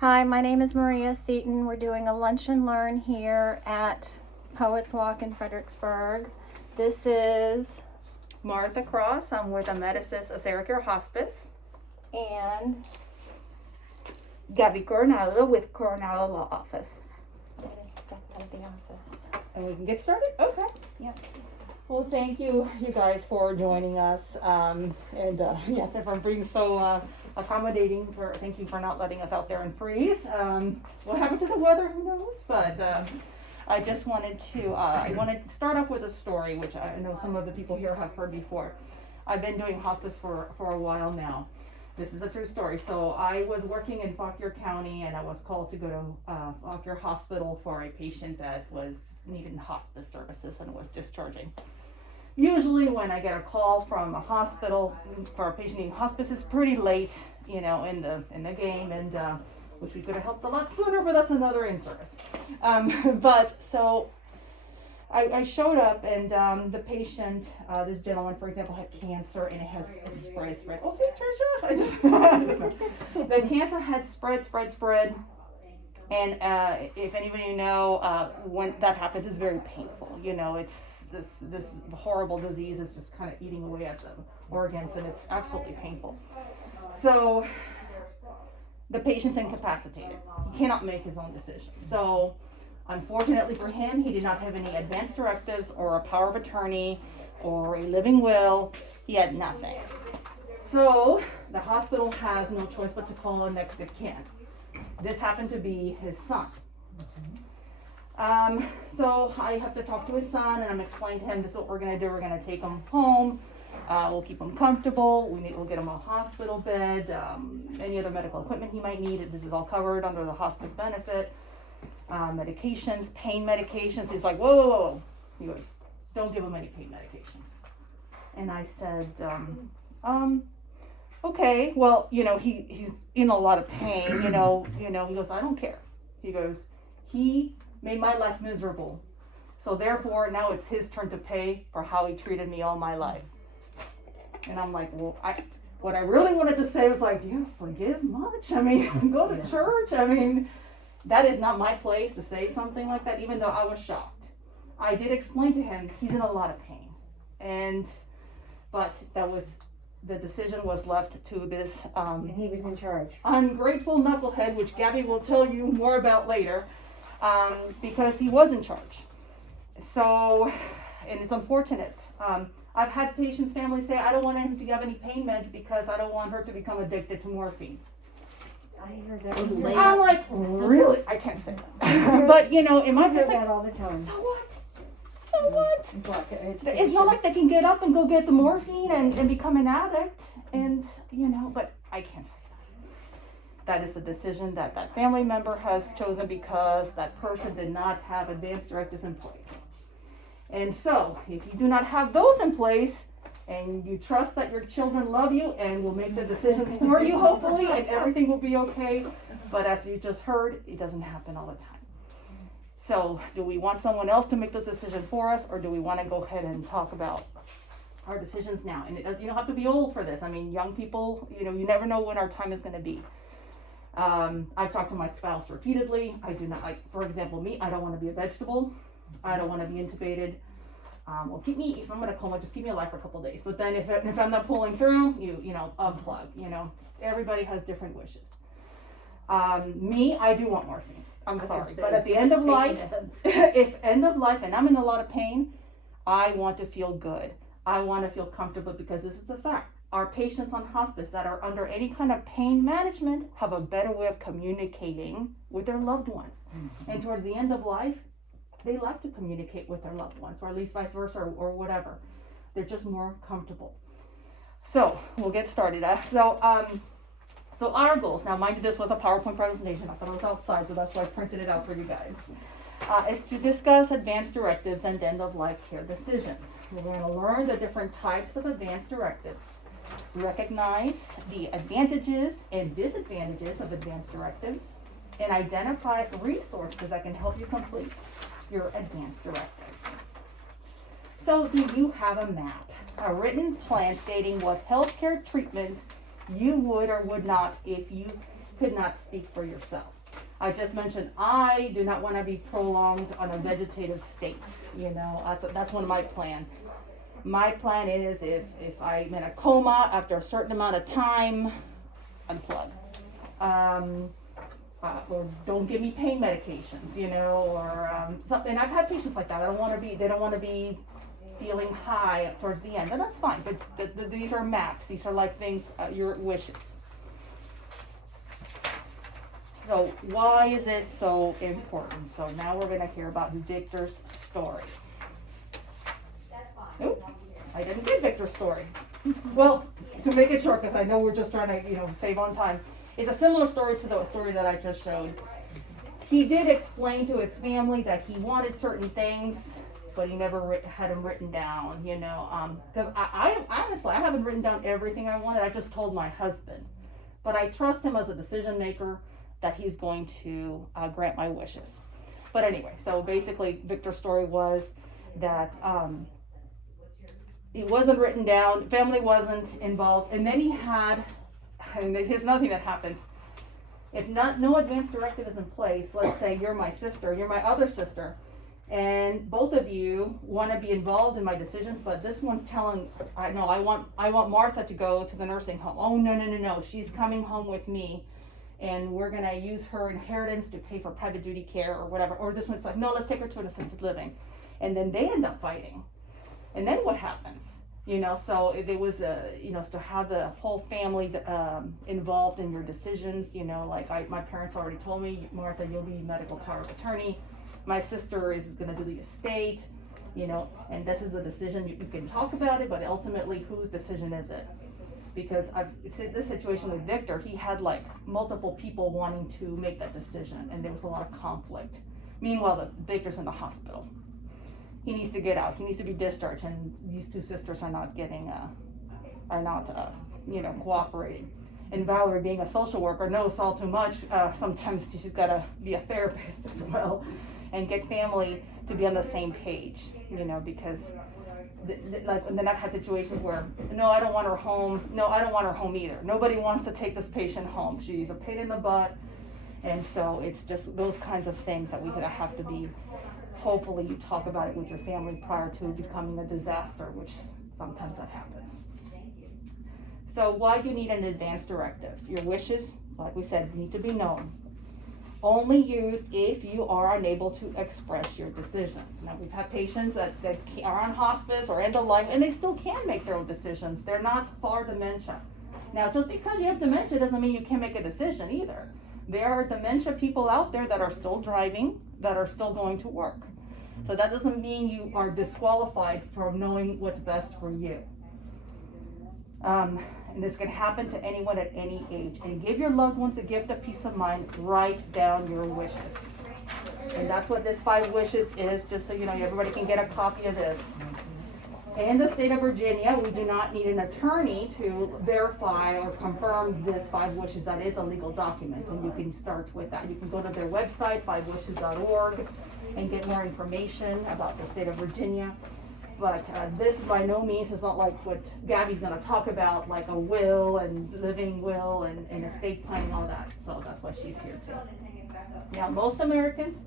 Hi, my name is Maria Seaton. We're doing a lunch and learn here at Poets Walk in Fredericksburg. This is Martha Cross. I'm with Amedesis Acericare Hospice. and Gabby Coronado with Coronado Law Office. I'm gonna step out of the office. And we can get started? Okay. Yep. Well, thank you guys for joining us. For being so accommodating. Thank you for not letting us out there and freeze. What happened to the weather? Who knows? But I just wanted to start off with a story, which I know some of the people here have heard before. I've been doing hospice for a while now. This is a true story. So I was working in Fauquier County, and I was called to go to Fauquier Hospital for a patient that was needing hospice services and was discharging. Usually when I get a call from a hospital for a patient needing hospice, it's pretty late, in the game, and which we could have helped a lot sooner, but that's another in-service. But so I showed up, and the patient, this gentleman, for example, had cancer, and it's spread. Okay, Trisha, the cancer had spread. And if anybody when that happens, it's very painful. It's this horrible disease is just kind of eating away at the organs, and it's absolutely painful. So the patient's incapacitated. He cannot make his own decision. So unfortunately for him, he did not have any advance directives or a power of attorney or a living will. He had nothing. So the hospital has no choice but to call a next of kin. This happened to be his son. So I have to talk to his son, and I'm explaining to him, this is what we're going to do. We're going to take him home. We'll keep him comfortable. We'll get him a hospital bed, any other medical equipment he might need. This is all covered under the hospice benefit. Medications, pain medications. He's like, whoa. He goes, don't give him any pain medications. And I said, okay, well, he's in a lot of pain, he goes, I don't care. He goes, he made my life miserable. So therefore, now it's his turn to pay for how he treated me all my life. And I'm like, well, what I really wanted to say was like, do you forgive much? I mean, go to church. I mean, that is not my place to say something like that, even though I was shocked. I did explain to him, he's in a lot of pain. But the decision was left to this and he was in charge. Ungrateful knucklehead, which Gabby will tell you more about later, because he was in charge. So, and it's unfortunate. I've had patients' families say, I don't want him to have any pain meds because I don't want her to become addicted to morphine. I heard that. I'm like, really? I can't say that. But, in my I hear perspective, that all the time. so what? So what? It's like It's not like they can get up and go get the morphine and become an addict, and but I can't say that. That is a decision that family member has chosen because that person did not have advance directives in place. And so, if you do not have those in place, and you trust that your children love you and will make the decisions for you, hopefully, and everything will be okay, but as you just heard, it doesn't happen all the time. So, do we want someone else to make those decisions for us, or do we want to go ahead and talk about our decisions now? And you don't have to be old for this. I mean, young people, you never know when our time is going to be. I've talked to my spouse repeatedly. I do not, for example, me, I don't want to be a vegetable. I don't want to be intubated. Well, if I'm in a coma, just keep me alive for a couple of days. But then if I'm not pulling through, unplug. Everybody has different wishes. Me, I do want morphine. I'm sorry, but at the end of life, and I'm in a lot of pain, I want to feel good. I want to feel comfortable, because this is a fact. Our patients on hospice that are under any kind of pain management have a better way of communicating with their loved ones. Mm-hmm. And towards the end of life, they like to communicate with their loved ones, or at least vice versa, or whatever. They're just more comfortable. So we'll get started. So our goals, now mind you, this was a PowerPoint presentation. I thought it was outside, so that's why I printed it out for you guys. Is to discuss advance directives and end-of-life care decisions. We're going to learn the different types of advance directives, recognize the advantages and disadvantages of advance directives, and identify resources that can help you complete your advance directives. So do you have a map, a written plan stating what healthcare treatments you would or would not if you could not speak for yourself. I just mentioned I do not want to be prolonged on a vegetative state. That's one of my plan. My plan is if I'm in a coma after a certain amount of time, unplug. Or don't give me pain medications, or something. I've had patients like that. They don't want to be feeling high towards the end, and that's fine. But these are maps. These are like things, your wishes. So why is it so important? So now we're going to hear about Victor's story. Oops, I didn't get Victor's story. Well, to make it short, because I know we're just trying to, save on time. It's a similar story to the story that I just showed. He did explain to his family that he wanted certain things, but he never had them written down, because I honestly, I haven't written down everything I wanted. I just told my husband. But I trust him as a decision maker that he's going to grant my wishes. But anyway, so basically Victor's story was that it wasn't written down, family wasn't involved, and then he had, and here's another thing that happens. If no advance directive is in place, let's say you're my sister, you're my other sister, and both of you want to be involved in my decisions, but this one's telling, I want Martha to go to the nursing home. Oh, no, she's coming home with me, and we're going to use her inheritance to pay for private duty care or whatever. Or this one's like, no, let's take her to an assisted living. And then they end up fighting. And then what happens? So there was to have the whole family involved in your decisions, my parents already told me, Martha, you'll be medical power of attorney. My sister is going to do the estate, and this is the decision. You can talk about it, but ultimately, whose decision is it? Because it's this situation with Victor, he had like multiple people wanting to make that decision, and there was a lot of conflict. Meanwhile, Victor's in the hospital. He needs to get out. He needs to be discharged, and these two sisters are not cooperating. And Valerie, being a social worker, knows all too much. Sometimes she's got to be a therapist as well, and get family to be on the same page. Because and then I've had situations where, no, I don't want her home. No, I don't want her home either. Nobody wants to take this patient home. She's a pain in the butt, and so it's just those kinds of things that we have to be. Hopefully you talk about it with your family prior to becoming a disaster, which sometimes that happens. So why do you need an advance directive? Your wishes, like we said, need to be known. Only used if you are unable to express your decisions. Now we've had patients that are on hospice or end of life, and they still can make their own decisions. They're not far dementia. Now just because you have dementia doesn't mean you can't make a decision either. There are dementia people out there that are still driving, that are still going to work. So that doesn't mean you are disqualified from knowing what's best for you. And this can happen to anyone at any age. And give your loved ones a gift of peace of mind. Write down your wishes. And that's what this 5 wishes is, just so you know, everybody can get a copy of this. In the state of Virginia, we do not need an attorney to verify or confirm this 5 wishes. That is a legal document, and you can start with that. You can go to their website, 5wishes.org, and get more information about the state of Virginia. But this by no means is not like what Gabby's going to talk about, like a will and living will and estate planning, all that. So that's why she's here too. Now, most Americans,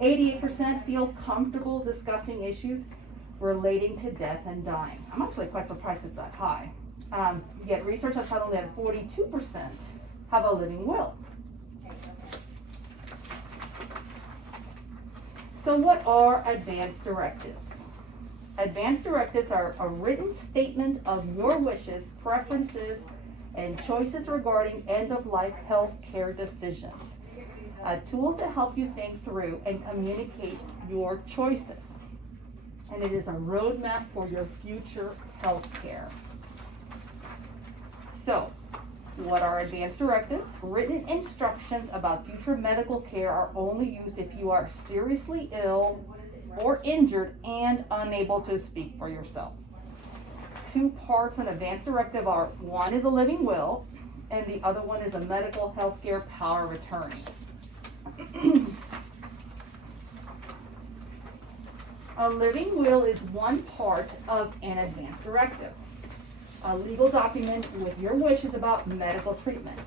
88% feel comfortable discussing issues relating to death and dying. I'm actually quite surprised it's that high. Yet research has found that 42% have a living will. So what are advance directives? Advance directives are a written statement of your wishes, preferences, and choices regarding end-of-life health care decisions. A tool to help you think through and communicate your choices. And it is a roadmap for your future health care. So, what are advance directives? Written instructions about future medical care are only used if you are seriously ill or injured and unable to speak for yourself. 2 parts an advance directive are, one is a living will, and the other one is a medical health care power of attorney. A living will is one part of an advance directive. A legal document with your wishes about medical treatment.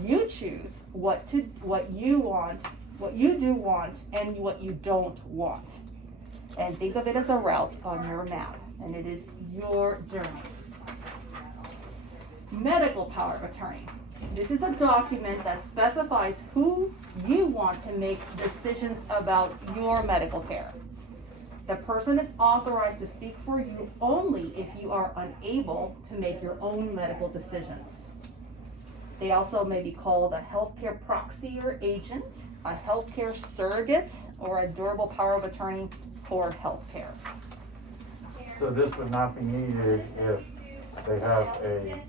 You choose what you want, what you do want, and what you don't want. And think of it as a route on your map, and it is your journey. Medical power of attorney. This is a document that specifies who you want to make decisions about your medical care. The person is authorized to speak for you only if you are unable to make your own medical decisions. They also may be called a healthcare proxy or agent, a healthcare surrogate, or a durable power of attorney for healthcare. So this would not be needed if they have a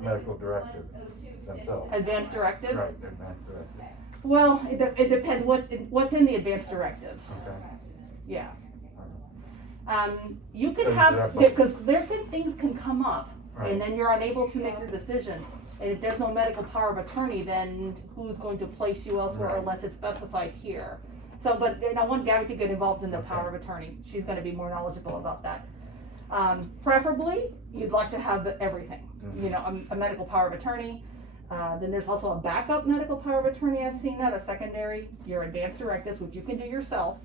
medical directive themselves. Advanced directive? Right, advanced directive. Well, it depends what's in the advanced directives. Okay. Yeah. You So can you have, could have both. because things can come up, Right. and then you're unable to make your decisions. And if there's no medical power of attorney, then who's going to place you elsewhere Right. unless it's specified here? So, but I want Gabby to get involved in the Okay. power of attorney. She's gonna be more knowledgeable about that. Preferably, you'd like to have everything, Mhm. you know, a medical power of attorney. Then there's also a backup medical power of attorney, I've seen that, a secondary, your advanced directives, which you can do yourself.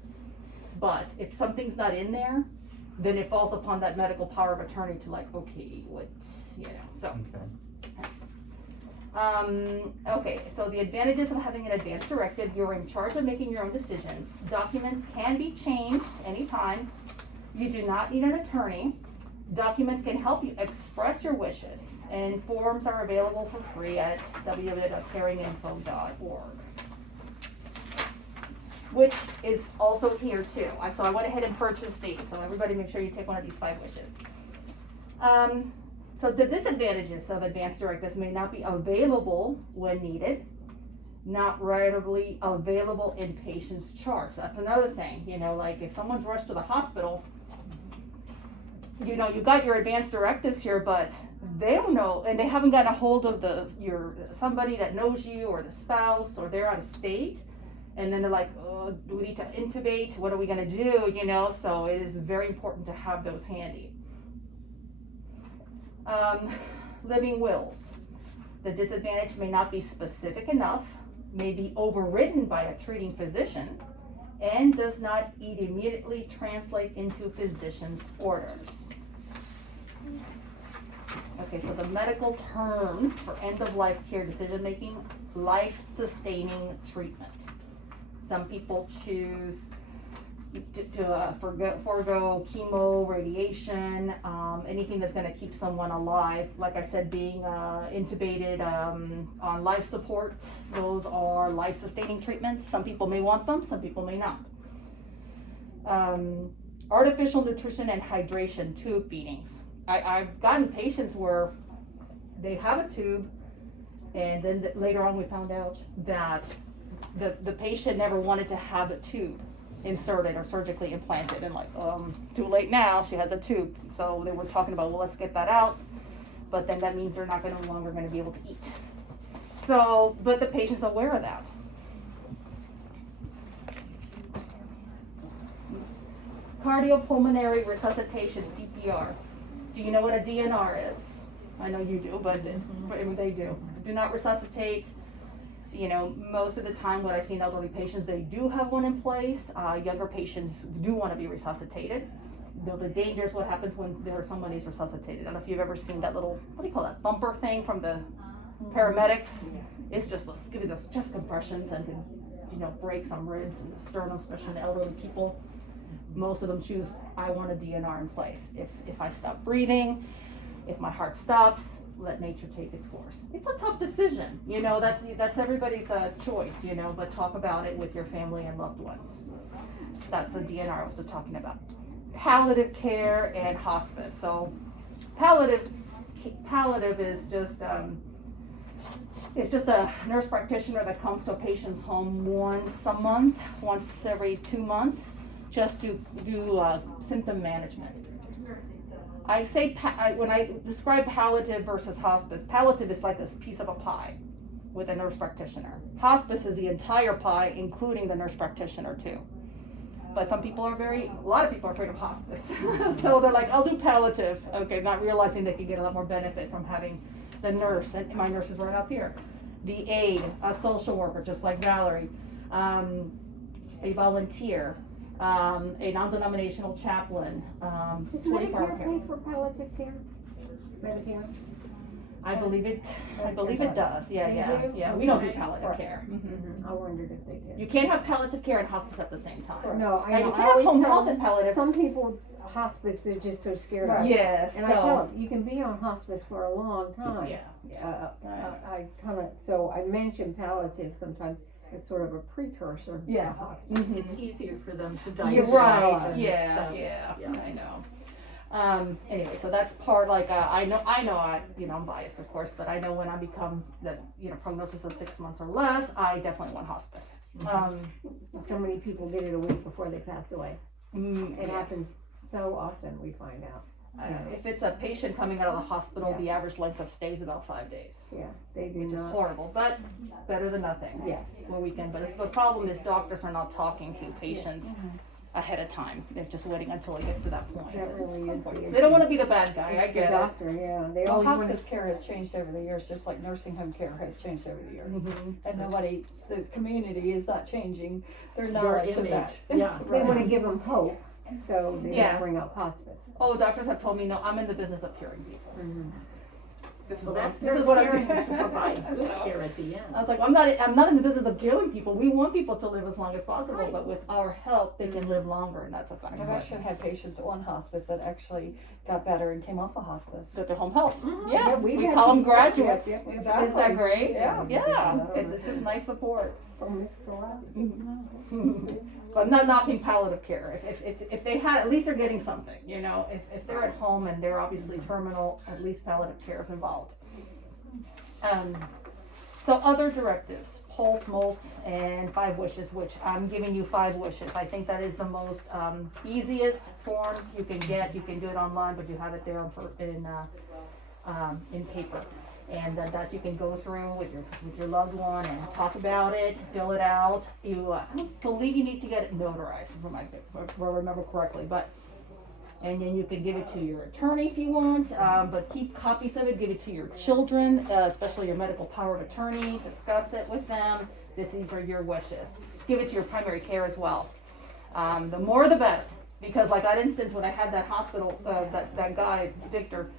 But if something's not in there, then it falls upon that medical power of attorney to like, okay, what, you know, so. Okay. Okay, so the advantages of having an advanced directive, you're in charge of making your own decisions. Documents can be changed anytime. You do not need an attorney. Documents can help you express your wishes, and forms are available for free at www.caringinfo.org. Which is also here too. So I went ahead and purchased these, so everybody make sure you take one of these 5 wishes. So the disadvantages of advanced directives may not be available when needed, not readily available in patient's charts. That's another thing, you know, like if someone's rushed to the hospital, you know, you got your advanced directives here, but they don't know, and they haven't gotten a hold of somebody that knows you, or the spouse, or they're out of state. And then they're like, oh, do we need to intubate? What are we gonna do? You know, so it is very important to have those handy. Living wills. The disadvantage may not be specific enough, may be overridden by a treating physician, and does not immediately translate into physician's orders. Okay, so the medical terms for end-of-life care decision-making, life-sustaining treatment. Some people choose to forego chemo, radiation, anything that's going to keep someone alive. Like I said, being intubated on life support, those are life-sustaining treatments. Some people may want them, some people may not. Artificial nutrition and hydration, tube feedings. I've gotten patients where they have a tube, and then later on we found out that the patient never wanted to have a tube inserted or surgically implanted, and like, too late now, she has a tube. So they were talking about, well, let's get that out, but then that means they're no longer going to be able to eat. So, but the patient's aware of that. Cardiopulmonary resuscitation, CPR. Do you know what a DNR is? I know you do, but they do. Do not resuscitate. You know, most of the time what I see in elderly patients, they do have one in place. Younger patients do want to be resuscitated. You know, the danger is what happens when someone is resuscitated. I don't know if you've ever seen that little, what do you call that, bumper thing from the paramedics. It's just giving us chest compressions and can, you know, break some ribs and the sternum, especially in elderly people. Most of them choose, I want a DNR in place. If I stop breathing, if my heart stops, let nature take its course. It's a tough decision, you know, that's everybody's choice, you know, but talk about it with your family and loved ones. That's the DNR I was just talking about. Palliative care and hospice. So palliative is just it's just a nurse practitioner that comes to a patient's home once a month, once every 2 months, just to do symptom management. I say, when I describe palliative versus hospice, palliative is like this piece of a pie with a nurse practitioner. Hospice is the entire pie, including the nurse practitioner too. But a lot of people are afraid of hospice. So they're like, I'll do palliative. Okay, not realizing they can get a lot more benefit from having the nurse, and my nurse is right out here. the aide, a social worker, just like Valerie, a volunteer, a non-denominational chaplain, Does 24-hour Medicare care. pay for palliative care? Medicare? I believe it Medicare does. Yeah, They yeah, do? yeah. We don't do Okay. palliative Right. care. I wondered if they did. You can't have palliative care and hospice at the same time. No, I Now, know. you I can't have always home tell health and palliative. some people, hospice, they're just so scared of it. Yes, And I tell so, them, you can be on hospice for a long time. yeah. I kind of, so I mention palliative sometimes, it's sort of a precursor to Yeah. hospice. Mhm. It's easier for them to You're digest. right. and Yeah, accept. yeah, Yeah. I know. Anyway, so that's part like I know I'm biased of course, but I know when I become the prognosis of 6 months or less, I definitely want hospice. So many people get it a week before they pass away. It Yeah. happens so often, we find out. If it's a patient coming out of the hospital, Yeah. the average length of stay is about 5 days, Yeah, they do which is not. horrible, but better than nothing. Yes. Where we can, but the problem is doctors are not talking to patients ahead of time. They're just waiting until it gets to that point. That really is the issue. They don't want to be the bad guy. I It's the get it. doctor, yeah, they Well, always want hospice care has changed over the years, just like nursing home care has changed over the years. Mhm. And nobody, the community is not changing their Their knowledge of image, that. yeah. they want to give them hope, so they Yeah. don't bring up hospice. Oh, doctors have told me, no, I'm in the business of curing people. This is Well, what, that's this is very what I'm caring doing. to provide good So, care at the end. I was like, I'm not in the business of killing people. We want people to live as long as possible, but with our help, they can live longer, and that's a fact. I've actually had patients on hospice that actually got better and came off of hospice. Go to home health. Yeah, Yeah, we've we had call them people- graduates. yep, yep, exactly. Isn't that great? Yeah. Yeah, it's just nice support. From Miss Gillespie. But not knocking palliative care. If they had, at least they're getting something, If they're at home and they're obviously terminal, at least palliative care is involved. So other directives, pulse, MOLS, and 5 wishes, which I'm giving you 5 wishes. I think that is the most easiest forms you can get. You can do it online, but you have it there in paper. And that you can go through with your loved one and talk about it, fill it out. I don't believe you need to get it notarized, if I remember correctly, and then you can give it to your attorney if you want, but keep copies of it, give it to your children, especially your medical power of attorney, discuss it with them. These are your wishes. Give it to your primary care as well. The more the better, because like that instance when I had that hospital, that guy, Victor,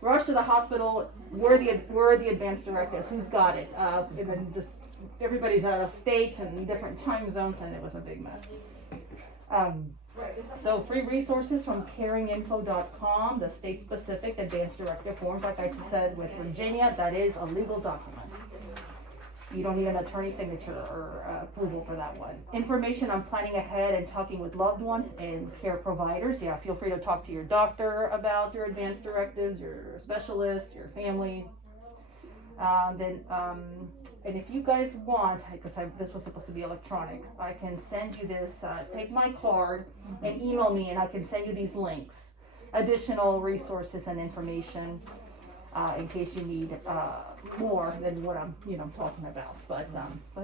rushed to the hospital, where are the advanced directives, who's got it? And then everybody's out of state and different time zones, and it was a big mess. So free resources from caringinfo.com, the state-specific advanced directive forms, like I just said with Virginia, that is a legal document. You don't need an attorney's signature or approval for that one. Information on planning ahead and talking with loved ones and care providers. Yeah, feel free to talk to your doctor about your advanced directives, your specialist, your family. And if you guys want, because this was supposed to be electronic, I can send you this, take my card and email me and I can send you these links. Additional resources and information in case you need more than what I'm talking about. But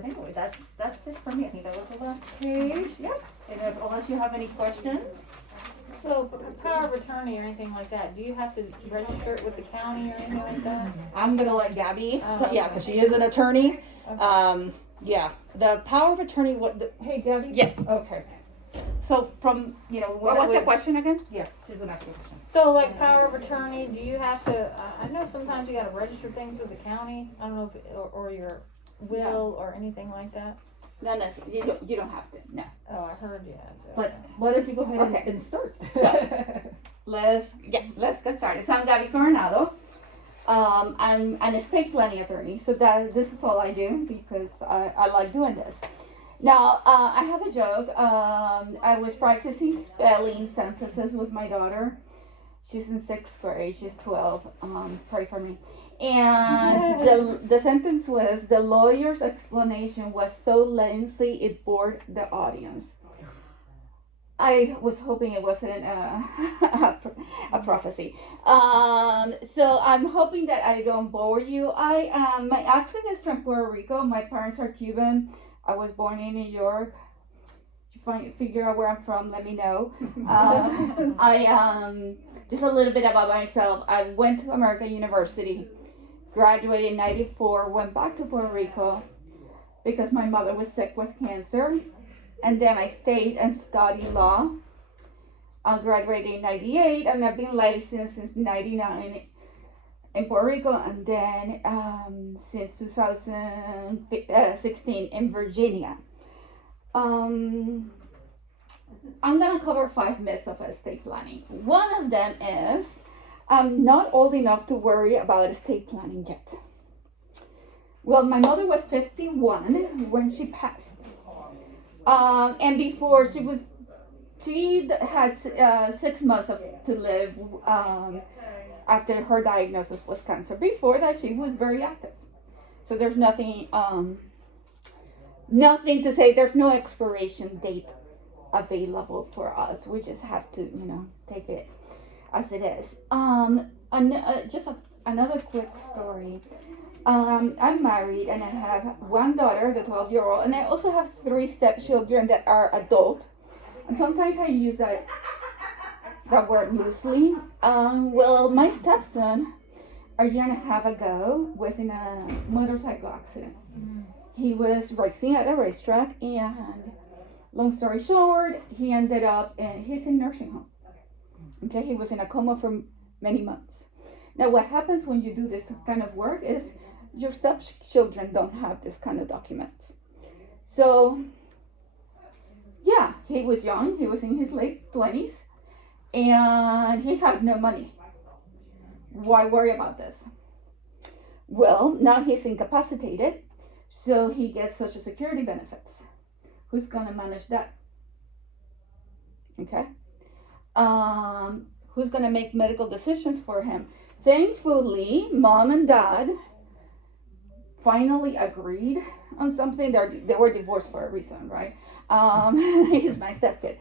anyway, that's it for me. I think that was the last page. Yep. And unless you have any questions. So, power of attorney or anything like that, do you have to register it with the county or anything like that? I'm gonna let Gabby, Oh, yeah, because she is an attorney. Okay. Yeah, the power of attorney. Hey, Gabby. Yes. Okay. So from What was the question again? Yeah, she's an excellent question. So, like power of attorney, do you have to? I know sometimes you got to register things with the county. I don't know if or your will or anything like that. No, you don't have to. No. Oh, I heard you had to. But why don't you go ahead Okay. and start? Let's get started. So I'm Gabby Coronado. I'm an estate planning attorney, so this is all I do because I like doing this. Now, I have a joke. I was practicing spelling sentences with my daughter. She's in 6th grade. She's 12. Pray for me. And the sentence was, the lawyer's explanation was so lengthy it bored the audience. I was hoping it wasn't a prophecy. So I'm hoping that I don't bore you. My accent is from Puerto Rico. My parents are Cuban. I was born in New York. If you figure out where I'm from, let me know. Just a little bit about myself. I went to American University graduated in 94, went back to Puerto Rico because my mother was sick with cancer. And then I stayed and studied law. I graduated in 98 and I've been licensed since 99 in Puerto Rico, and then since 2016 in Virginia. I'm gonna cover 5 myths of estate planning. One of them is I'm not old enough to worry about estate planning yet. Well, my mother was 51 when she passed. And before she had 6 months to live after her diagnosis was cancer. Before that, she was very active. So there's nothing to say. There's no expiration date available for us. We just have to, take it as it is. Another quick story. I'm married and I have one daughter, the 12-year-old, and I also have 3 stepchildren that are adult. And sometimes I use that word loosely. Well, my stepson, a year and a half ago, was in a motorcycle accident. He was racing at a racetrack, and long story short, he ended up he's in nursing home. Okay, he was in a coma for many months. Now, what happens when you do this kind of work is your stepchildren don't have this kind of documents. So, yeah, he was young. He was in his late 20s, and he had no money. Why worry about this? Well, now he's incapacitated, so he gets Social Security benefits. Who's gonna manage that? Okay. Who's gonna make medical decisions for him? Thankfully, mom and dad finally agreed on something. They were divorced for a reason, right? He's my stepkid.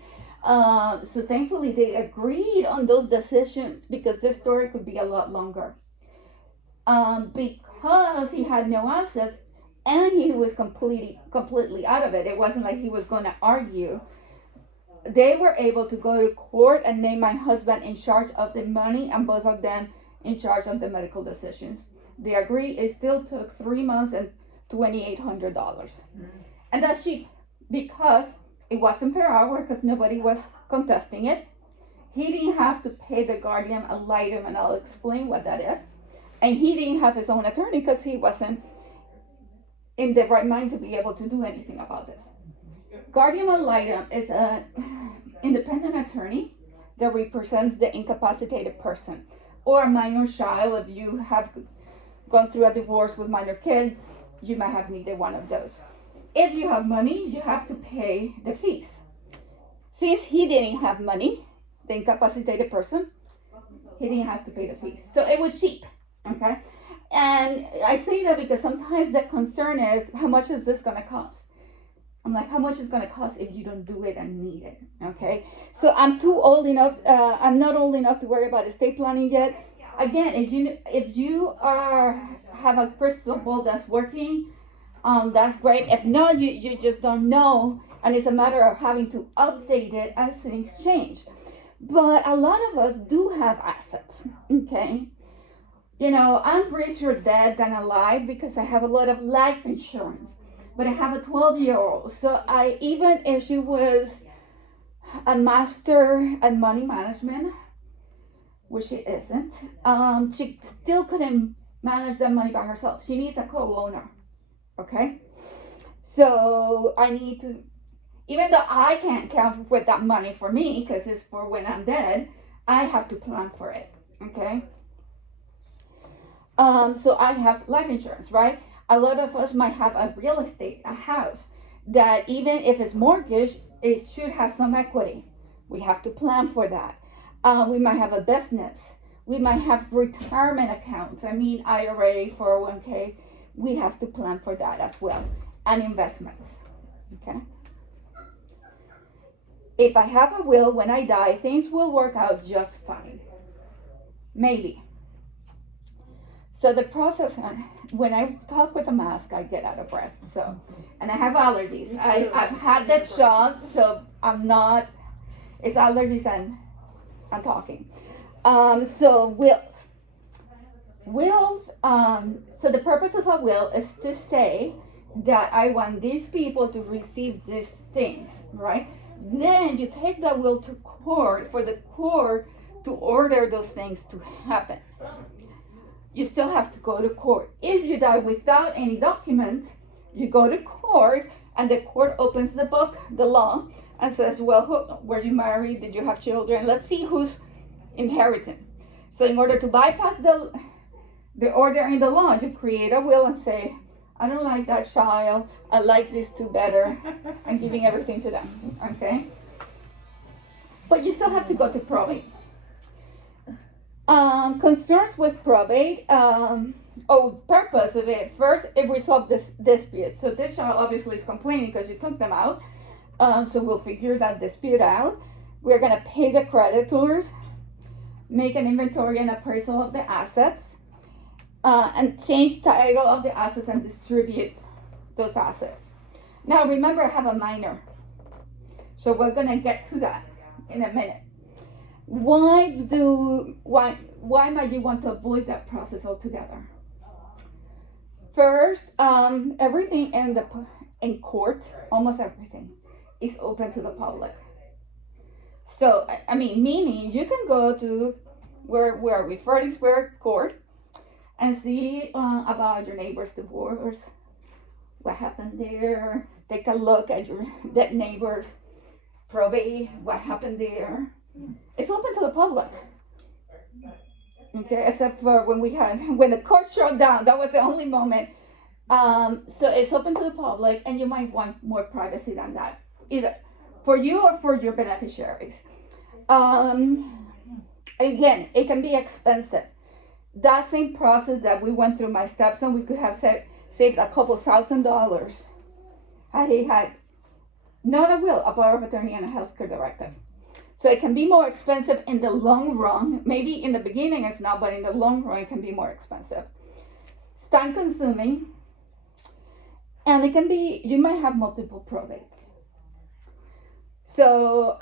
So thankfully they agreed on those decisions, because this story could be a lot longer. Because he had no assets and he was completely out of it. It wasn't like he was going to argue. They were able to go to court and name my husband in charge of the money and both of them in charge of the medical decisions. They agreed. It still took 3 months and $2,800. And that's cheap because it wasn't per hour, because nobody was contesting it. He didn't have to pay the guardian ad litem, and I'll explain what that is. And he didn't have his own attorney because he wasn't in the right mind to be able to do anything about this. Guardian ad litem is an independent attorney that represents the incapacitated person or a minor child. If you have gone through a divorce with minor kids, you might have needed one of those. If you have money, you have to pay the fees. Since he didn't have money, the incapacitated person, he didn't have to pay the fees. So it was cheap, okay? And I say that because sometimes the concern is, how much is this gonna cost? I'm like, how much is gonna cost if you don't do it and need it, okay? So I'm not old enough to worry about estate planning yet. Again, if you have a crystal ball that's working, that's great. If not, you just don't know, and it's a matter of having to update it as things change. But a lot of us do have assets, okay? I'm richer dead than alive because I have a lot of life insurance, but I have a 12-year-old. So even if she was a master at money management, which she isn't, she still couldn't manage that money by herself. She needs a co-owner, okay? So I need to, even though I can't count with that money for me because it's for when I'm dead, I have to plan for it, okay? So I have life insurance, right? A lot of us might have a real estate, a house, that even if it's mortgaged, it should have some equity. We have to plan for that. We might have a business. We might have retirement accounts. IRA, 401k. We have to plan for that as well. And investments, okay? If I have a will, when I die, things will work out just fine. Maybe. So the process, when I talk with a mask, I get out of breath. So, and I have allergies. I've had that shot, so it's allergies and I'm talking. So wills. wills, so the purpose of a will is to say that I want these people to receive these things, right? Then you take that will to court for the court to order those things to happen. You still have to go to court. If you die without any documents, you go to court and the court opens the book, the law, and says, well, were you married? Did you have children? Let's see who's inheriting. So in order to bypass the order in the law, you create a will and say, I don't like that child. I like these two better. I'm giving everything to them, okay? But you still have to go to probate. Concerns with probate, purpose of it. First, it resolves this dispute. So this child obviously is complaining because you took them out. So we'll figure that dispute out. We're gonna pay the creditors, make an inventory and appraisal of the assets, and change title of the assets and distribute those assets. Now remember, I have a minor. So we're gonna get to that in a minute. Why might you want to avoid that process altogether? First, everything in court, almost everything, is open to the public. So, I mean, meaning you can go to where we Fredericksburg Court and see about your neighbor's divorce, what happened there. Take a look at your dead neighbor's probate, what happened there. It's open to the public. Okay, except for when the court shut down, that was the only moment. So it's open to the public, and you might want more privacy than that, either for you or for your beneficiaries. Again, it can be expensive. That same process that we went through my stepson, we could have saved a couple $1,000 had he had not a will, a power of attorney, and a healthcare directive. So it can be more expensive in the long run. Maybe in the beginning it's not, but in the long run it can be more expensive. It's time consuming, and it can be, you might have multiple probates. So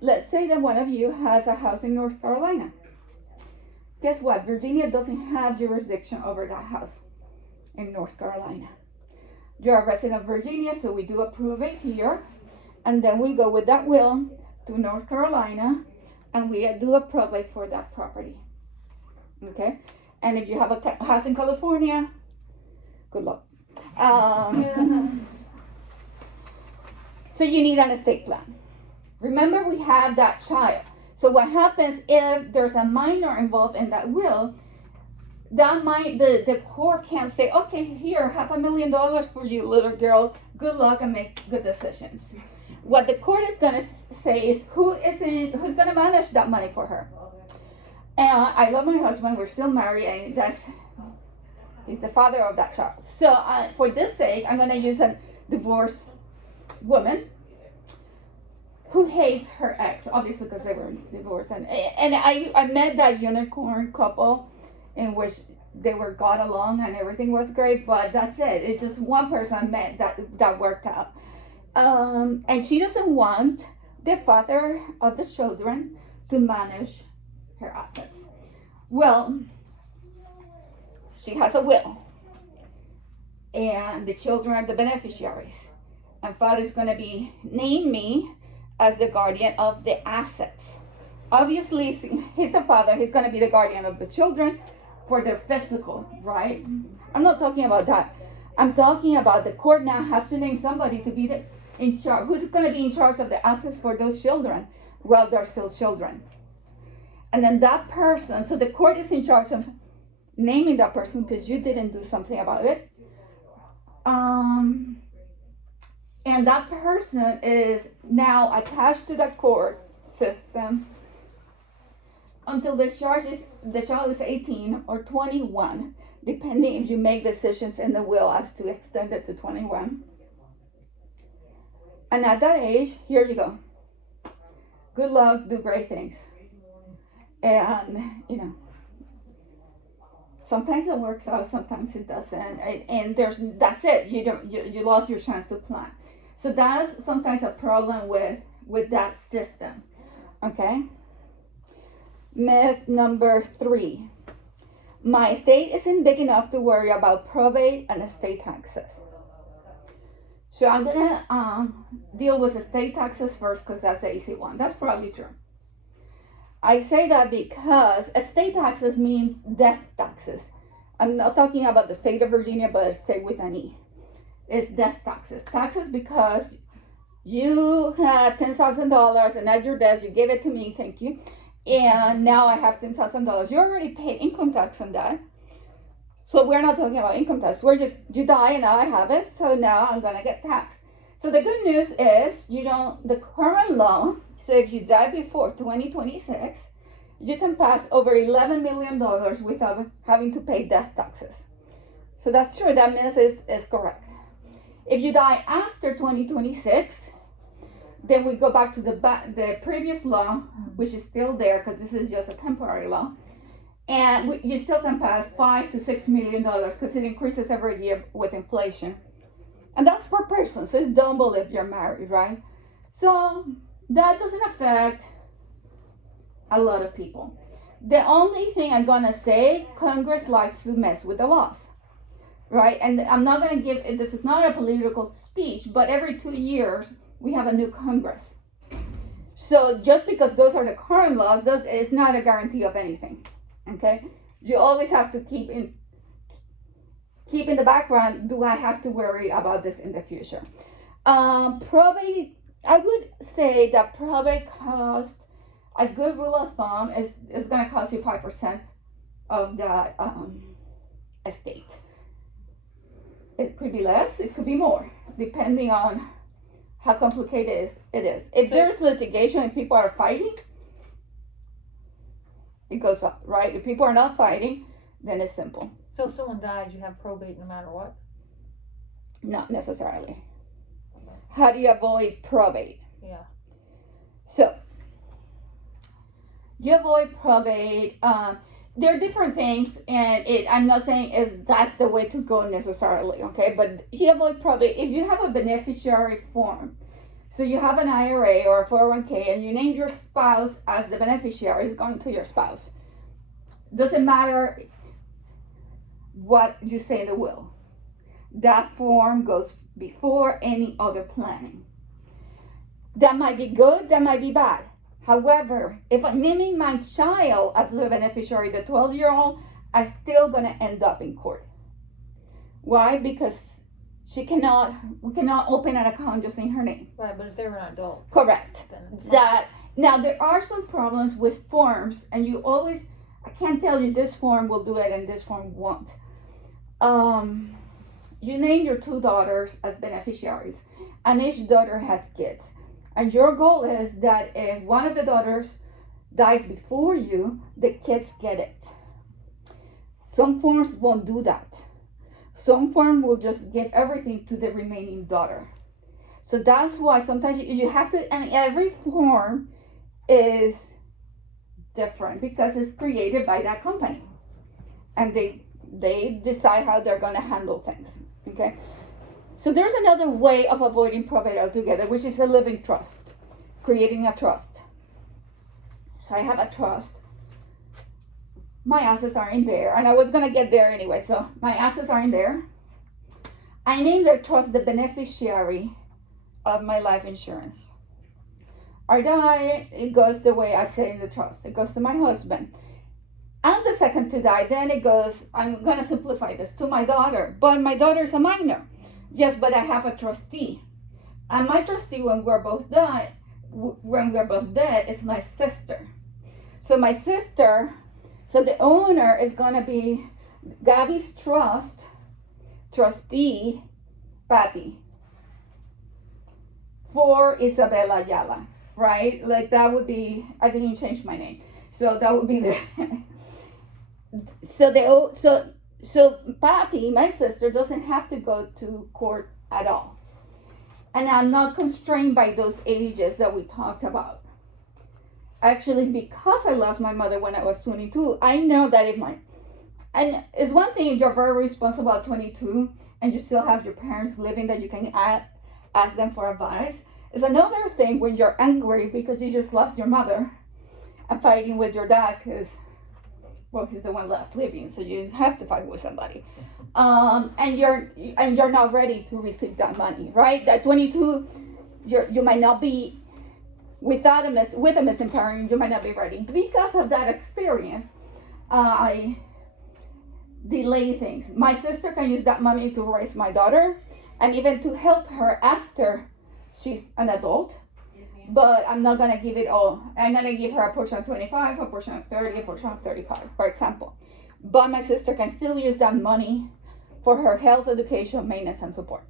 let's say that one of you has a house in North Carolina. Guess what? Virginia doesn't have jurisdiction over that house in North Carolina. You're a resident of Virginia, so we do approve it here, and then we go with that will to North Carolina, and we do a probate for that property. Okay? And if you have a house in California, good luck. So you need an estate plan. Remember, we have that child. So what happens if there's a minor involved in that will? The court can't say, okay, here, $500,000 for you, little girl. Good luck and make good decisions. What the court is gonna say is who's gonna manage that money for her. And I love my husband. We're still married, and he's the father of that child. So for this sake, I'm gonna use a divorced woman who hates her ex, obviously because they were divorced. And I met that unicorn couple in which they got along and everything was great, but that's it. It's just one person I met that worked out. And she doesn't want the father of the children to manage her assets. Well, she has a will, and the children are the beneficiaries. And father's going to name me as the guardian of the assets. Obviously, he's the father. He's going to be the guardian of the children for their physical, right? I'm not talking about that. I'm talking about the court now has to name somebody to be in charge. Who's going to be in charge of the assets for those children? Well, they're still children. And then that person, so the court is in charge of naming that person because you didn't do something about it. And that person is now attached to the court system until the child is 18 or 21, depending if you make decisions in the will as to extend it to 21. And at that age, here you go. Good luck, do great things. And, sometimes it works out, sometimes it doesn't. And that's it. You lost your chance to plan. So that's sometimes a problem with that system. Okay? Myth number 3. My estate isn't big enough to worry about probate and estate taxes. So I'm gonna deal with estate taxes first because that's the easy one. That's probably true. I say that because estate taxes mean death taxes. I'm not talking about the state of Virginia, but stay with an E. It's death taxes. Taxes because you had $10,000 and at your death you gave it to me, thank you. And now I have $10,000. You already paid income tax on that. So we're not talking about income tax. We're just, you die and now I have it. So now I'm gonna get taxed. So the good news is the current law, so if you die before 2026, you can pass over $11 million without having to pay death taxes. So that's true, that myth is correct. If you die after 2026, then we go back to the previous law, which is still there because this is just a temporary law. And you still can pass $5 to $6 million because it increases every year with inflation. And that's per person, so it's double if you're married, right? So that doesn't affect a lot of people. The only thing I'm gonna say, Congress likes to mess with the laws, right? And I'm not gonna this is not a political speech, but every 2 years we have a new Congress. So just because those are the current laws, is not a guarantee of anything, okay? You always have to keep in the background, do I have to worry about this in the future? Probate, I would say that probate cost, a good rule of thumb is going to cost you 5% of the estate. It could be less, it could be more, depending on how complicated it is. If there's litigation and people are fighting, it goes up, right? If people are not fighting, then it's simple. So if someone dies, you have probate no matter what? Not necessarily. How do you avoid probate? Yeah. So, you avoid probate. There are different things, and I'm not saying that's the way to go necessarily, okay? But you avoid probate if you have a beneficiary form. So you have an IRA or a 401k, and you name your spouse as the beneficiary. It's going to your spouse. Doesn't matter what you say in the will. That form goes before any other planning. That might be good, that might be bad. However, if I'm naming my child as the beneficiary, the 12-year-old, I'm still gonna end up in court. Why? Because we cannot open an account just in her name. Right, but if they were an adult, Correct. then it's fine. Now there are some problems with forms, and I can't tell you this form will do it and this form won't. You name your 2 daughters as beneficiaries, and each daughter has kids. And your goal is that if one of the daughters dies before you, the kids get it. Some forms won't do that. Some form will just give everything to the remaining daughter. So that's why sometimes you have to, and every form is different because it's created by that company. And they decide how they're going to handle things, okay? So there's another way of avoiding probate altogether, which is a living trust, creating a trust. So I have a trust. My assets are in there, and I was going to get there anyway, so my assets are in there. I named the trust the beneficiary of my life insurance. I die, it goes the way I say in the trust. It goes to my husband. I'm the second to die, then it goes, I'm going to simplify this, to my daughter. But my daughter is a minor. Yes, but I have a trustee. And my trustee, when we're both dead, is my sister. So my sister, so the owner is going to be Gabby's trustee, Patty, for Isabella Ayala, right? Like that would be, I didn't change my name. So that would be the, so Patty, my sister, doesn't have to go to court at all. And I'm not constrained by those ages that we talked about. Actually, because I lost my mother when I was 22, I know that and it's one thing if you're very responsible at 22 and you still have your parents living that you can ask them for advice. It's another thing when you're angry because you just lost your mother and fighting with your dad because Well, he's the one left living, so you have to fight with somebody. And you're not ready to receive that money, right? At 22, you might not be with a missing parent. You might not be ready because of that experience. I delay things. My sister can use that money to raise my daughter, and even to help her after she's an adult. But I'm not gonna give it all. I'm gonna give her a portion of 25, a portion of 30, a portion of 35, for example. But my sister can still use that money for her health, education, maintenance, and support.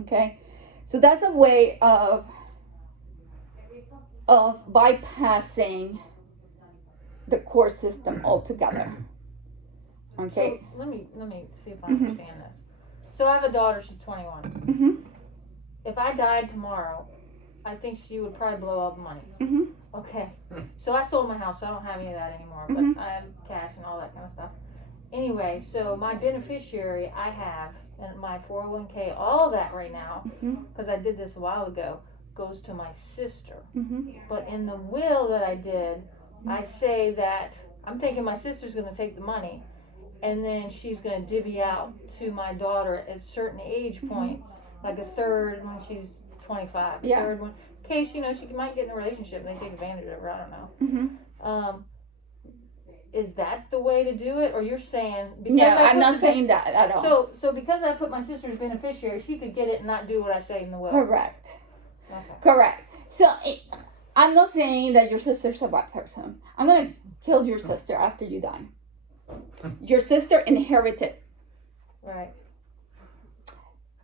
Okay, so that's a way of bypassing the court system altogether. Okay. So let me see if I Mhm. understand this. So I have a daughter, she's 21. Mhm. If I died tomorrow, I think she would probably blow all the money. Mhm. Okay. So I sold my house, so I don't have any of that anymore, but Mhm. I have cash and all that kind of stuff. Anyway, so my beneficiary I have, and my 401k, all of that right now, Mhm. because I did this a while ago, goes to my sister. Mhm. But in the will that I did, I say that I'm thinking my sister's going to take the money, and then she's going to divvy out to my daughter at certain age points, like a third when she's 25, Yeah. third one, in case she might get in a relationship and they take advantage of her. I don't know. Mhm. Is that the way to do it, or you're saying because No, I put I'm not the saying that at all. So because I put my sister's beneficiary, she could get it and not do what I say in the will. Correct. Okay. Correct. So I'm not saying that your sister's a bad person. I'm gonna kill your sister after you die. Your sister inherited. Right.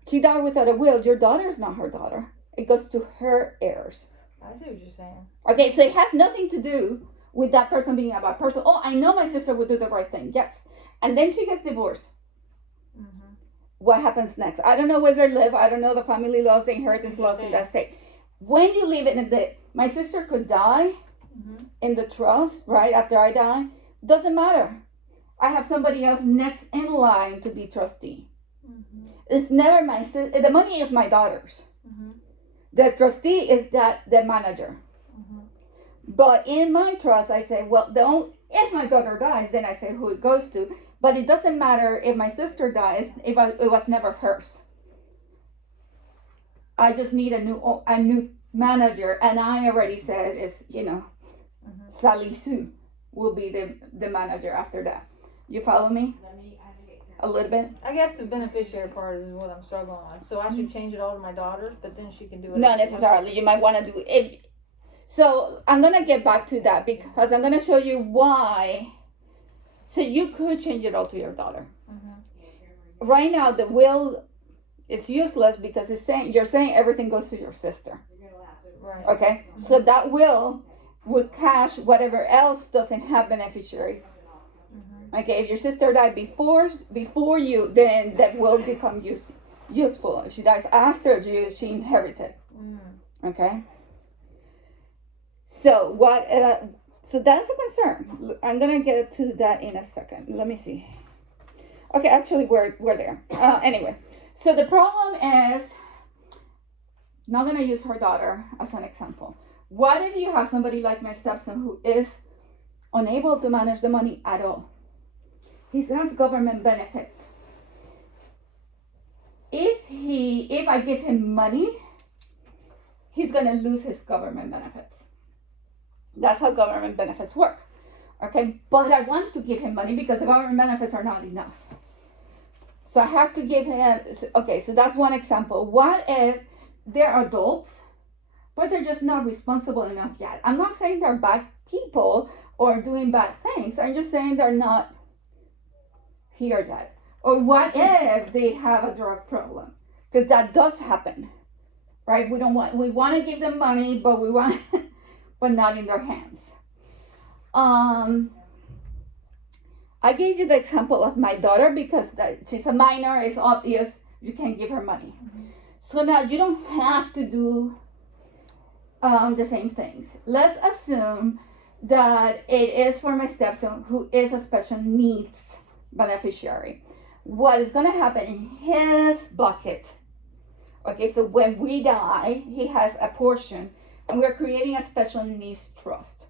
She died without a will. Your daughter is not her daughter. It goes to her heirs. I see what you're saying. Okay, so it has nothing to do with that person being a bad person. Oh, I know my sister would do the right thing. Yes. And then she gets divorced. Mm-hmm. What happens next? I don't know where they live. I don't know the family laws, the inheritance laws in that state. When you leave it in my sister could die Mm-hmm. in the trust, right, after I die. Doesn't matter. I have somebody else next in line to be trustee. Mm-hmm. It's never my sister. The money is my daughter's. Mm-hmm. The trustee is the manager. Mm-hmm. But in my trust, I say, well, if my daughter dies, then I say who it goes to. But it doesn't matter if my sister dies, it was never hers. I just need a new manager, and I already said Sally Sue will be the manager after that. You follow me? A little bit? I guess the beneficiary part is what I'm struggling with. So I should change it all to my daughter, but then she can do it. Not necessarily. You might want to do it. So I'm going to get back to that because I'm going to show you why. So you could change it all to your daughter. Mm-hmm. Right now, the will is useless because you're saying everything goes to your sister. Right. Okay? So that will would cash whatever else doesn't have beneficiary. Okay, if your sister died before you, then that will become useful. If she dies after you, she inherited. Okay. So so that's a concern. I'm gonna get to that in a second. Let me see. Okay, actually, we're there. Anyway, so the problem is not gonna use her daughter as an example. What if you have somebody like my stepson who is unable to manage the money at all? He has government benefits. If I give him money, he's gonna lose his government benefits. That's how government benefits work. Okay, but I want to give him money because the government benefits are not enough. So I have to give him, okay, so that's one example. What if they're adults, but they're just not responsible enough yet? I'm not saying they're bad people or doing bad things. I'm just saying they're not here yet. Or what if they have a drug problem? Because that does happen, right? We want to give them money, but but not in their hands. I gave you the example of my daughter because she's a minor. It's obvious you can't give her money. So now you don't have to do the same things. Let's assume that it is for my stepson who is a special needs beneficiary. What is going to happen in his bucket? Okay, so when we die, he has a portion, and we're creating a special needs trust.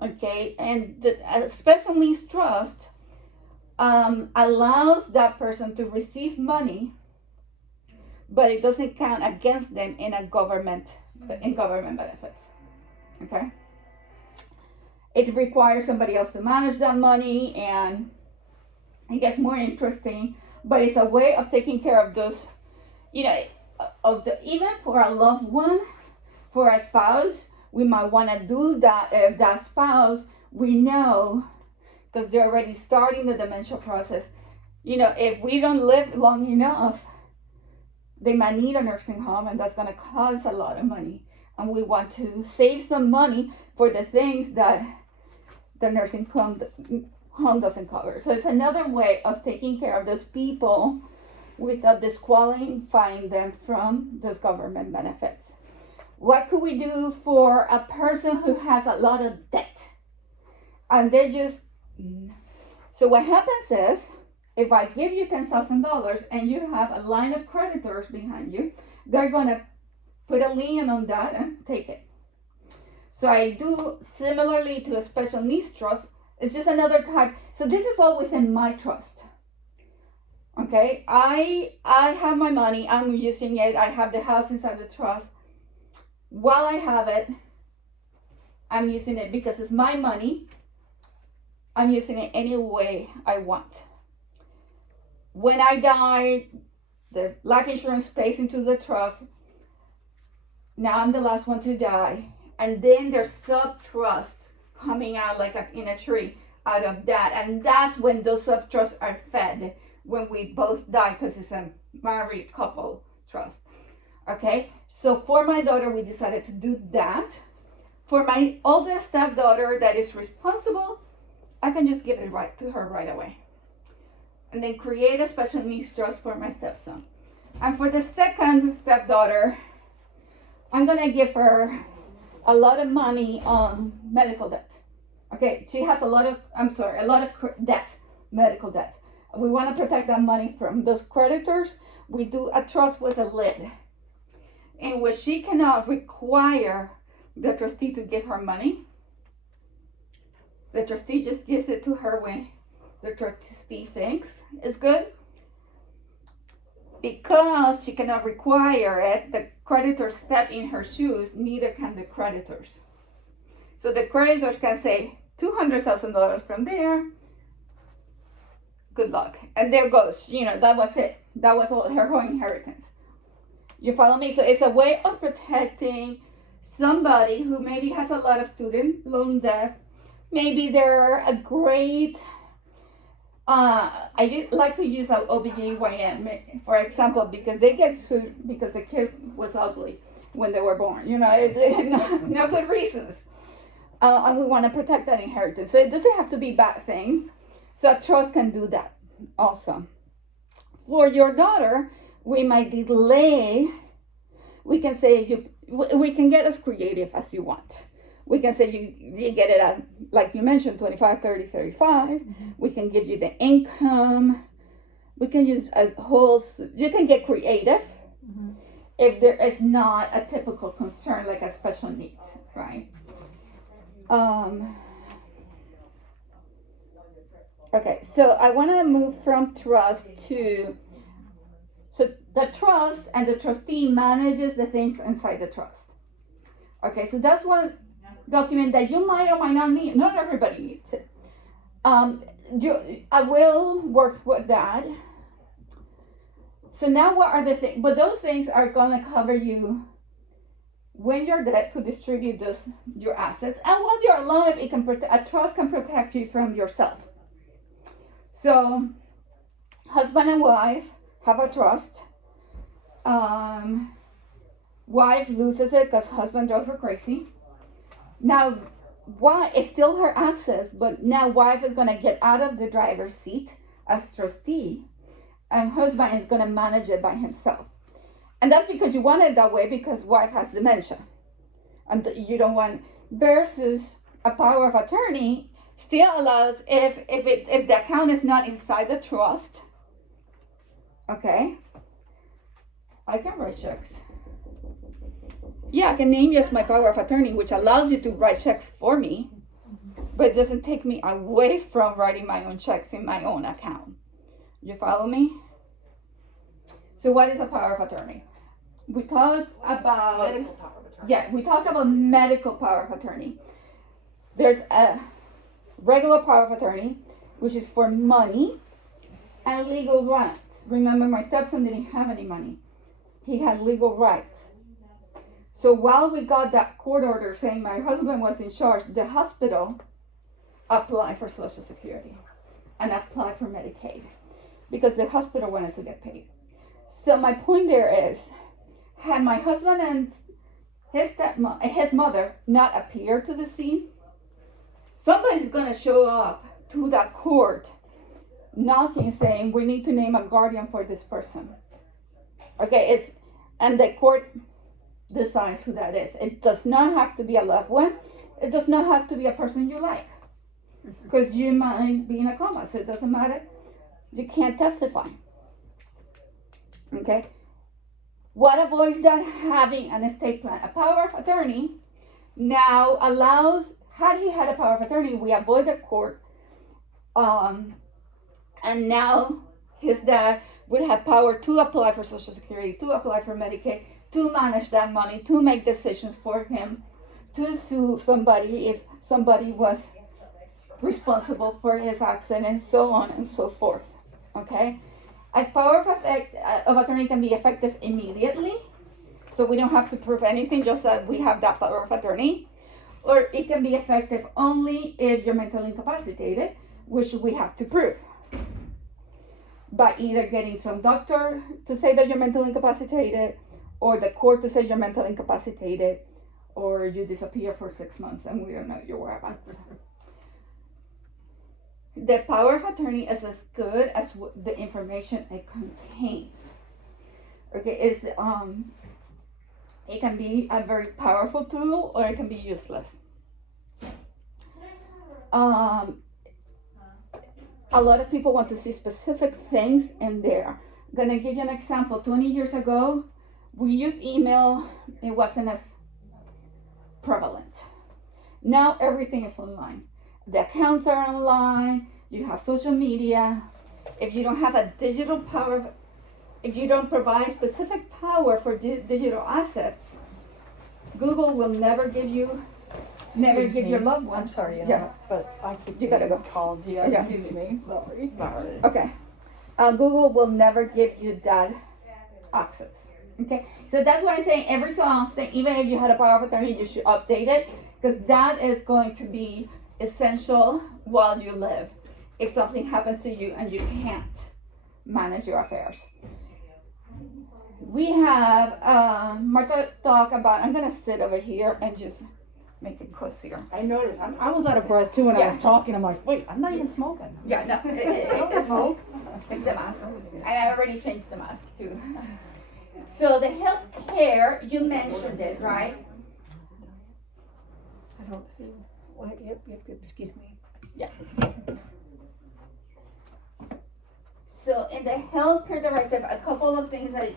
Okay, and a special needs trust allows that person to receive money, but it doesn't count against them in government benefits. Okay, it requires somebody else to manage that money, and it gets more interesting. But it's a way of taking care of those, even for a loved one, for a spouse. We might want to do that if that spouse, we know, because they're already starting the dementia process. If we don't live long enough, they might need a nursing home, and that's going to cost a lot of money. And we want to save some money for the things that the nursing home doesn't cover. So it's another way of taking care of those people without disqualifying them from those government benefits. What could we do for a person who has a lot of debt? And so what happens is, if I give you $10,000 and you have a line of creditors behind you, they're gonna put a lien on that and take it. So I do similarly to a special needs trust. It's just another type. So this is all within my trust. Okay, I have my money, I'm using it, I have the house inside the trust. While I have it, I'm using it because it's my money. I'm using it any way I want. When I die, the life insurance pays into the trust. Now I'm the last one to die. And then there's sub-trusts coming out like in a tree out of that. And that's when those sub-trusts are fed when we both die, because it's a married couple trust. Okay, so for my daughter, we decided to do that. For my oldest stepdaughter that is responsible, I can just give it right to her right away. And then create a special needs trust for my stepson. And for the second stepdaughter, I'm gonna give her a lot of money on medical debt. Okay, she has a lot of debt, medical debt. We wanna protect that money from those creditors. We do a trust with a lid, in which she cannot require the trustee to give her money. The trustee just gives it to her when the trustee thinks it's good. Because she cannot require it, the creditors step in her shoes, neither can the creditors. So the creditors can say $200,000 from there, good luck. And there goes, that was it. That was all her whole inheritance. You follow me? So it's a way of protecting somebody who maybe has a lot of student loan debt. Maybe they're a great, I like to use an OBGYN, for example, because they get sued because the kid was ugly when they were born. No good reasons. And we want to protect that inheritance. So it doesn't have to be bad things. So a trust can do that also. For your daughter, we might delay. We can say we can get as creative as you want. We can say you get it at, like you mentioned, 25, 30, 35. Mm-hmm. We can give you the income. We can use you can get creative. Mm-hmm. If there is not a typical concern like a special needs, right? Okay, so I want to move from trust to, so the trust and the trustee manages the things inside the trust. Okay, so that's one document that you might or might not need. Not everybody needs it. A will works with that. So now what are the things, but those things are going to cover you when you're dead to distribute your assets. And while you're alive, a trust can protect you from yourself. So husband and wife have a trust. Wife loses it because husband drove her crazy. Now, wife is still her assets, but now wife is going to get out of the driver's seat as trustee, and husband is going to manage it by himself. And that's because you want it that way, because wife has dementia, and you don't want. Versus a power of attorney still allows if the account is not inside the trust. Okay, I can write checks. Yeah, I can name you as my power of attorney, which allows you to write checks for me. but it doesn't take me away from writing my own checks in my own account. You follow me? So what is a power of attorney? We talked about Medical power of attorney. yeah, we talked about medical power of attorney. There's a regular power of attorney, which is for money and legal rights. Remember, my stepson didn't have any money. He had legal rights. So while we got that court order saying my husband was in charge, the hospital applied for Social Security and applied for Medicaid because the hospital wanted to get paid. So my point there is, had my husband and his mother not appear to the scene, somebody's gonna show up to that court knocking saying we need to name a guardian for this person. Okay, and the court decides who that is. It does not have to be a loved one. It does not have to be a person you like. Because you might be in a coma, so it doesn't matter. You can't testify. Okay? What avoids that? Having an estate plan. A power of attorney now allows, had he had a power of attorney, we avoid the court. And now his dad would have power to apply for Social Security, to apply for Medicaid, to manage that money, to make decisions for him, to sue somebody if somebody was responsible for his accident, and so on and so forth. Okay? A power of attorney can be effective immediately, so we don't have to prove anything, just that we have that power of attorney. Or it can be effective only if you're mentally incapacitated, which we have to prove by either getting some doctor to say that you're mentally incapacitated, or the court to say you're mentally incapacitated, or you disappear for 6 months and we don't know your whereabouts. The power of attorney is as good as the information it contains. Okay, it can be a very powerful tool or it can be useless. A lot of people want to see specific things in there. I'm gonna give you an example. 20 years ago, we used email. It wasn't as prevalent. Now everything is online. The accounts are online. You have social media. If you don't have a digital power, if you don't provide specific power for digital assets, Google will never give you, your loved I'm ones. sorry, Yeah. but I keep You gotta getting go. called. Yeah, Yeah. excuse me. Sorry. Sorry. Okay. Google will never give you that access. Okay. So that's why I'm saying every so often, even if you had a power of attorney, you should update it, because that is going to be essential while you live. If something happens to you and you can't manage your affairs. We have Martha talk about, I'm gonna sit over here and just make it cozier. I noticed. I was out of breath too when I Yeah. was talking. I'm like, wait, I'm not even smoking. Yeah, no, it's the mask. And I already changed the mask too. So the health care, you mentioned it, right? I don't think, what, yep, excuse me. So in the healthcare directive, a couple of things that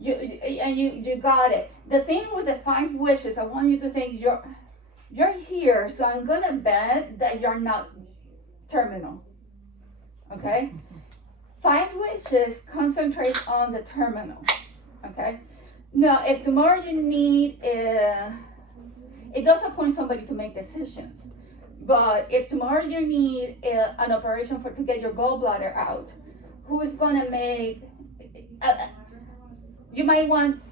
you got it. The thing with the 5 wishes, I want you to think you're here, so I'm gonna bet that you're not terminal. Okay? 5 wishes concentrates on the terminal. Okay? Now, if tomorrow you need it does appoint somebody to make decisions. But if tomorrow you need an operation to get your gallbladder out, who is gonna make? You might want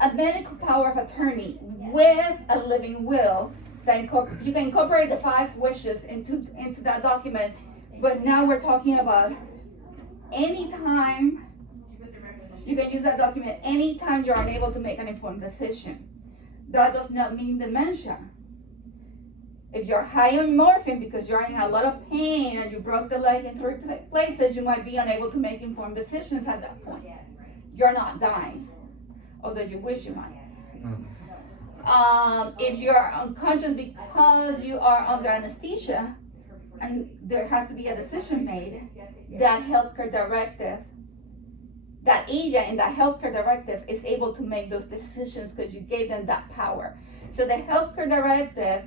a medical power of attorney with a living will. Then you can incorporate the 5 wishes into that document. But now we're talking about anytime you can use that document anytime you're unable to make an informed decision. That does not mean dementia. If you're high on morphine because you're in a lot of pain and you broke the leg in 3 places, you might be unable to make informed decisions at that point. You're not dying, although you wish you might. If you're unconscious because you are under anesthesia and there has to be a decision made, that healthcare directive, that agent in that healthcare directive is able to make those decisions because you gave them that power. So the healthcare directive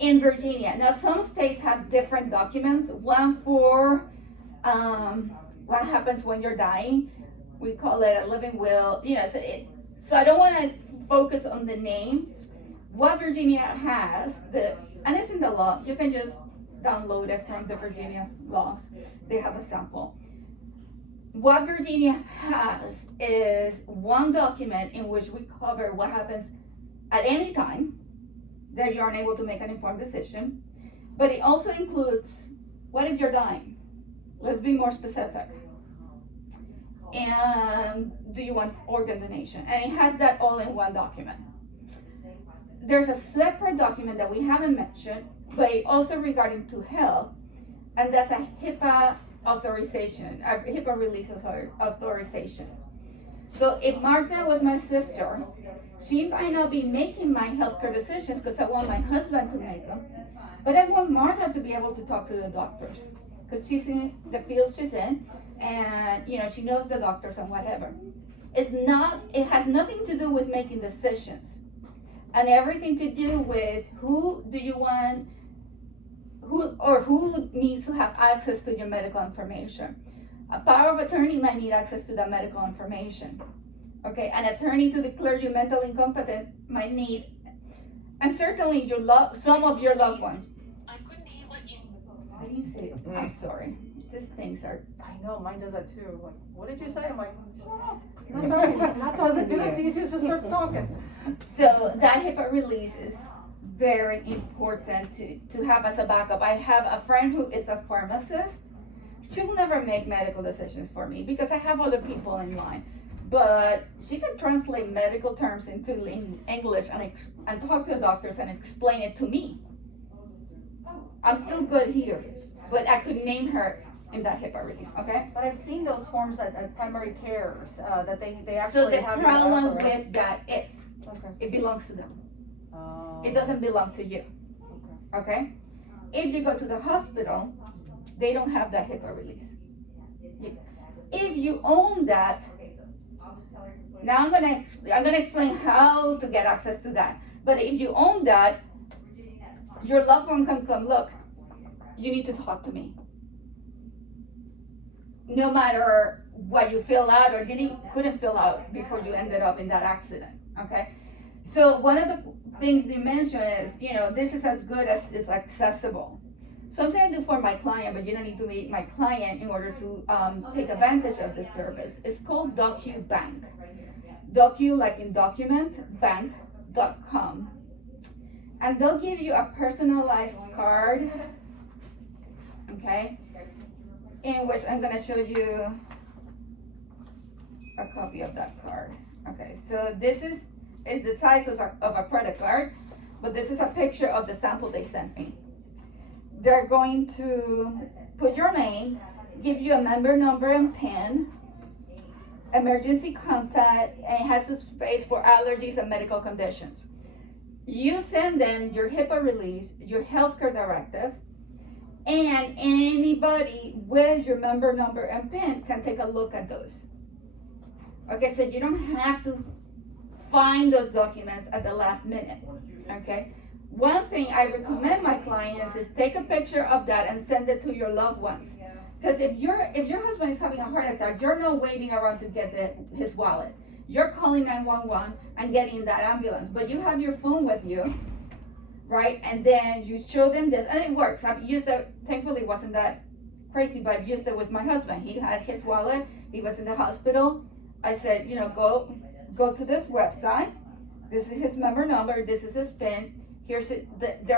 in Virginia. Now, some states have different documents. One for what happens when you're dying. We call it a living will. You know, so I don't want to focus on the names. What Virginia has, and it's in the law. You can just download it from the Virginia laws. They have a sample. What Virginia has is one document in which we cover what happens at any time that you are unable to make an informed decision, but it also includes what if you're dying? Let's be more specific. And do you want organ donation? And it has that all in one document. There's a separate document that we haven't mentioned, but also regarding to health, and that's a HIPAA authorization, a HIPAA release authorization. So if Martha was my sister, she might not be making my healthcare decisions because I want my husband to make them, but I want Martha to be able to talk to the doctors because she's in the field she's in, and you know she knows the doctors and whatever. It has nothing to do with making decisions, and everything to do with who needs to have access to your medical information. A power of attorney might need access to that medical information. Okay, an attorney to declare you mentally incompetent might need, and certainly some of your loved ones. I couldn't hear what you. How do you say it? I'm sorry. These things are. I know, mine does that too. Like, what did you say? I'm like, shut up. Not Does talking it do that to to you. you? Just starts talking. So that HIPAA release is very important to have as a backup. I have a friend who is a pharmacist. She'll never make medical decisions for me because I have other people in line. But she can translate medical terms into English and talk to the doctors and explain it to me. I'm still good here, but I could name her in that HIPAA release, okay? But I've seen those forms at primary cares, that they So actually the have. problem with that is, Okay. it belongs to them. Oh. It doesn't belong to you, okay? If you go to the hospital, they don't have that HIPAA release. If you own that, now I'm gonna explain how to get access to that. But if you own that, your loved one can come, look, you need to talk to me. No matter what you fill out or couldn't fill out before you ended up in that accident, okay? So one of the things they mention is, this is as good as it's accessible. Something I do for my client, but you don't need to meet my client in order to take advantage of this service. It's called DocuBank. Docu like in document, bank.com. And they'll give you a personalized card, okay? In which I'm gonna show you a copy of that card. Okay, so this is the size of a credit card, but this is a picture of the sample they sent me. They're going to put your name, give you a member number and PIN, emergency contact, and it has a space for allergies and medical conditions. You send them your HIPAA release, your healthcare directive, and anybody with your member number and PIN can take a look at those. Okay, so you don't have to find those documents at the last minute, okay? One thing I recommend my clients is take a picture of that and send it to your loved ones. Because if your husband is having a heart attack, you're not waiting around to get his wallet. You're calling 911 and getting that ambulance, but you have your phone with you, right? And then you show them this, and it works. I've used it, thankfully it wasn't that crazy, but I've used it with my husband. He had his wallet, he was in the hospital. I said, go to this website. This is his member number, this is his PIN. There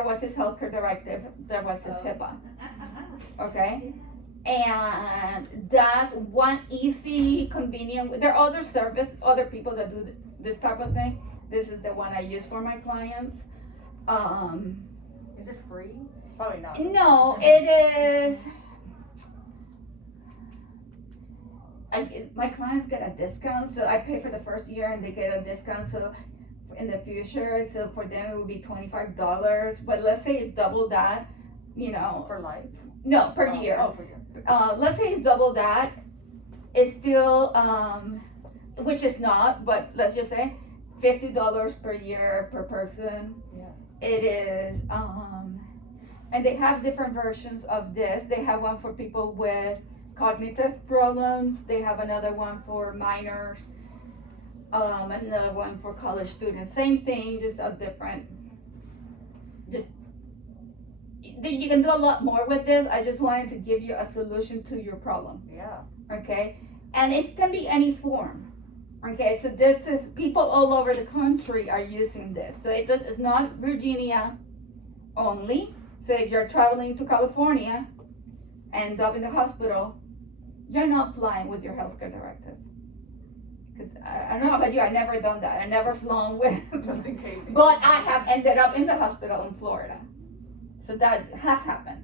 was his healthcare directive, there was his HIPAA, okay? And that's one easy, convenient, there are other people that do this type of thing. This is the one I use for my clients. Is it free? Probably not. No, it is. My clients get a discount, so I pay for the first year and they get a discount, so in the future, so for them it would be $25, but let's say it's double that, For life? no, per year. Oh, per year. Let's say it's double that, it's still, which is not, but let's just say, $50 per year per person. Yeah. It is, and they have different versions of this. They have one for people with cognitive problems. They have another one for minors. Another one for college students. Same thing, just a different. You can do a lot more with this. I just wanted to give you a solution to your problem. Yeah. Okay, and it can be any form. Okay, so this is people all over the country are using this. So it's not Virginia only. So if you're traveling to California and end up in the hospital, you're not flying with your healthcare directive. Because I don't know about you, I never done that. I never flown with. Just in case. But I have ended up in the hospital in Florida. So that has happened.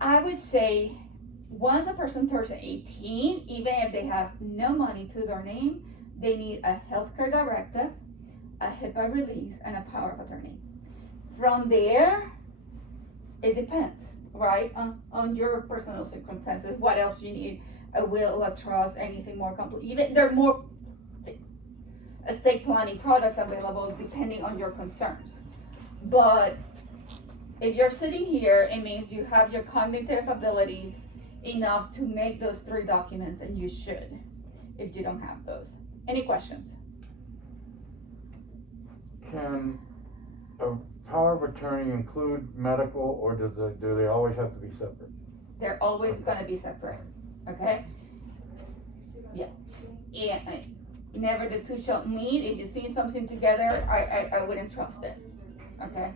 I would say once a person turns 18, even if they have no money to their name, they need a healthcare directive, a HIPAA release, and a power of attorney. From there, it depends, right, on your personal circumstances. What else you need? A will, a trust, anything more complex. Even there are more estate planning products available depending on your concerns. But if you're sitting here, it means you have your cognitive abilities enough to make those 3 documents, and you should if you don't have those. Any questions? Can a power of attorney include medical, or do they always have to be separate? They're always gonna be separate, okay? Yeah, and never the two shall meet. If you see something together, I wouldn't trust it, okay?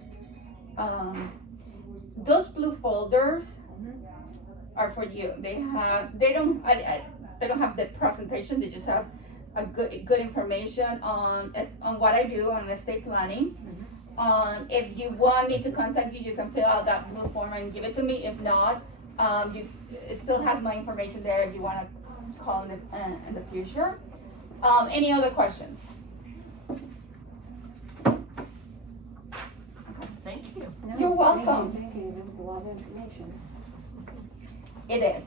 Those blue folders are for you. They don't have the presentation. They just have a good information on what I do on estate planning. If you want me to contact you, you can fill out that blue form and give it to me. If not, it still has my information there if you want to call in the future. Any other questions? Thank you. No, You're welcome. Thank you, that was a lot of information. It is.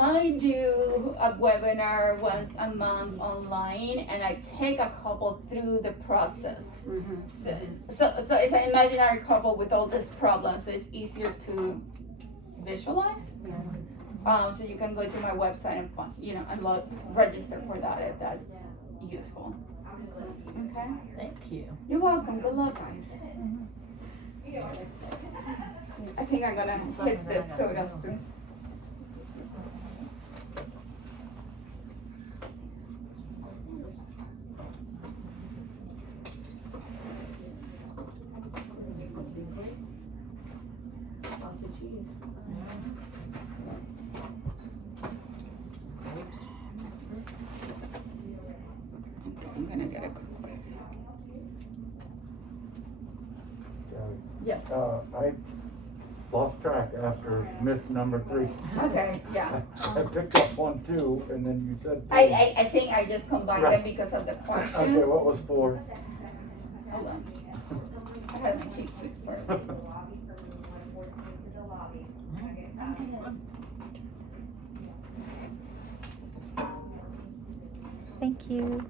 I do a webinar once a month online, and I take a couple through the process. So it's an imaginary couple with all these problems, so it's easier to visualize. So you can go to my website and register for that if that's useful. Okay. Thank you. You're welcome. Good luck, guys. I think I'm gonna hit the sodas too. Lots of cheese. I'm gonna get a Coke. Yes. I lost track after myth number 3. Okay, yeah. I picked up 1, 2, and then you said 3. I think I just combined them Right. because of the Okay, questions. what was 4? Hold on. I had my cheat sheet first. Thank you.